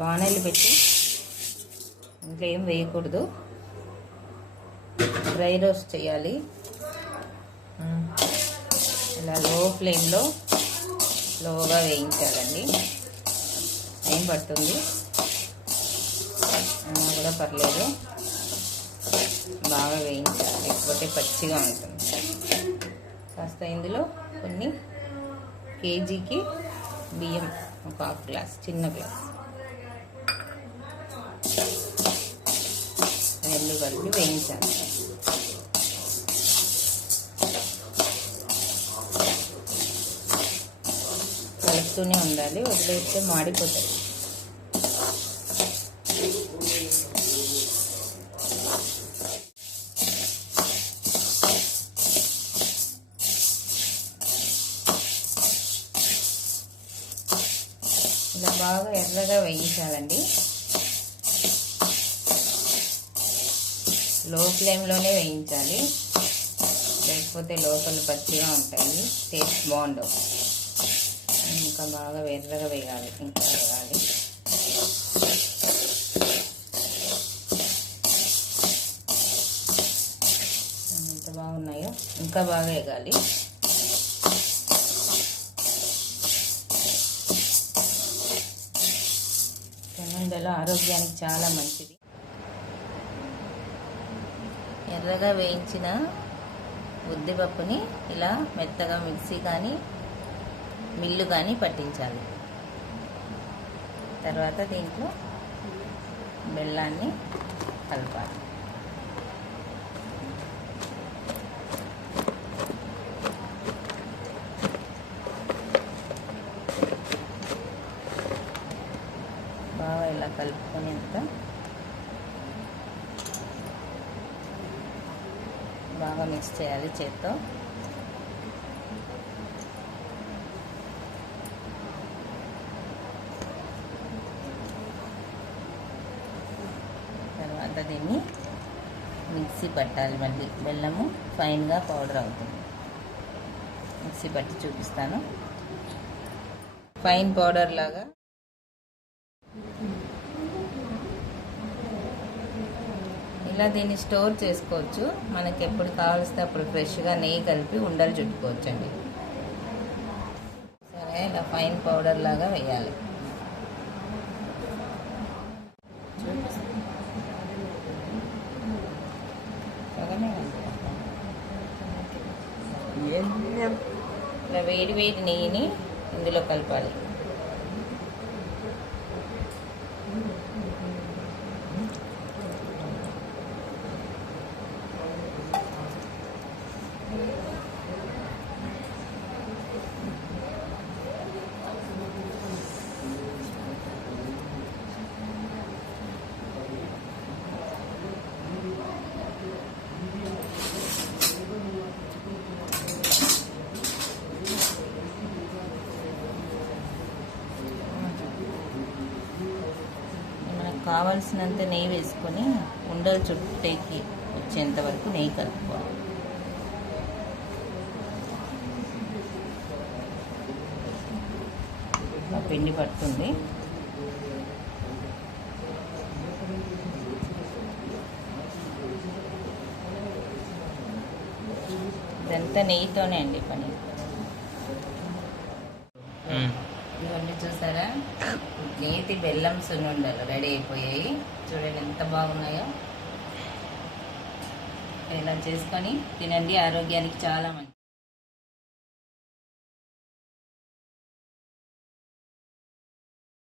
బాణలు పెట్టి ఇంట్లో ఏం వేయకూడదు, డ్రై రోస్ట్ చేయాలి. ఇలా లో ఫ్లేమ్లో స్లోగా వేయించాలండి. టైం పడుతుంది అయినా కూడా పర్లేదు, బాగా వేయించాలి, లేకపోతే పచ్చిగా ఉంటుంది. కాస్త ఇందులో కొన్ని కేజీకి బియ్యం, ఒక హాఫ్ గ్లాస్, చిన్న గ్లాస్, రెండు కలిపి వేయించాలి. కలుపుతూనే ఉండాలి, వదిలేస్తే మాడిపోతాయి. ఇలా బాగా ఎర్రగా వేయించాలండి. లో ఫ్లేమ్లోనే వేయించాలి, లేకపోతే లోపల పచ్చిగా ఉంటాయి, టేస్ట్ బాగుండవు. ఇంకా బాగా ఎర్రగా వేయాలి, ఇంకా వేయాలి. ఎంత బాగున్నాయో, ఇంకా బాగా వేగాలి. చెనందల ఆరోగ్యానికి చాలా మంచిది. ఎర్రగా వేయించిన ఉద్దిపప్పుని ఇలా మెత్తగా మిక్సీ కానీ మిల్లు కానీ పట్టించాలి. తర్వాత దీంట్లో బెల్లాన్ని కలపాలి. బాగా ఇలా కలుపుకునేంత బాగా మిక్స్ చేయాలి చేత్తో. తర్వాత దీన్ని మిక్సీ పట్టాలి. మళ్ళీ బెల్లము ఫైన్గా పౌడర్ అవుతుంది. మిక్సీ పట్టి చూపిస్తాను. ఫైన్ పౌడర్ లాగా ఇలా దీన్ని స్టోర్ చేసుకోవచ్చు. మనకి ఎప్పుడు కావాల్సితే అప్పుడు ఫ్రెష్గా నెయ్యి కలిపి ఉండలు చుట్టుకోవచ్చు అండి. సరే, ఇలా ఫైన్ పౌడర్ లాగా వేయాలి. ఇలా వేడి వేడి నెయ్యిని ఇందులో కలపాలి. కావాల్సినంత నెయ్యి వేసుకొని ఉండలు చుట్టేకి వచ్చేంత వరకు నెయ్యి కలుపుకోవాలి. ఆ పిండి పడుతుంది. ఇదంతా నెయ్యితోనే అండి పని. ఇవన్నీ చూసారా, నేతి బెల్లం సున్నుండలు రెడీ అయిపోయాయి. చూడండి ఎంత బాగున్నాయో. ఇలా చేసుకొని తినండి, ఆరోగ్యానికి చాలా మంచిది.